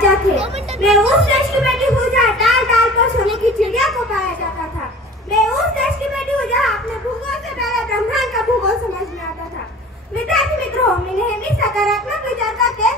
राजा थे। मैं उस देश की बेटी हूँ जहाँ डाल डाल पर सोने की चिड़िया को पाया जाता था। मैं उस देश की बेटी हूँ जहाँ अपने भूगोल से पहले ब्रह्मांड का भूगोल समझ में आता था। विद्यार्थी मित्रों, मैंने नेहमी सकारात्मक विचार करके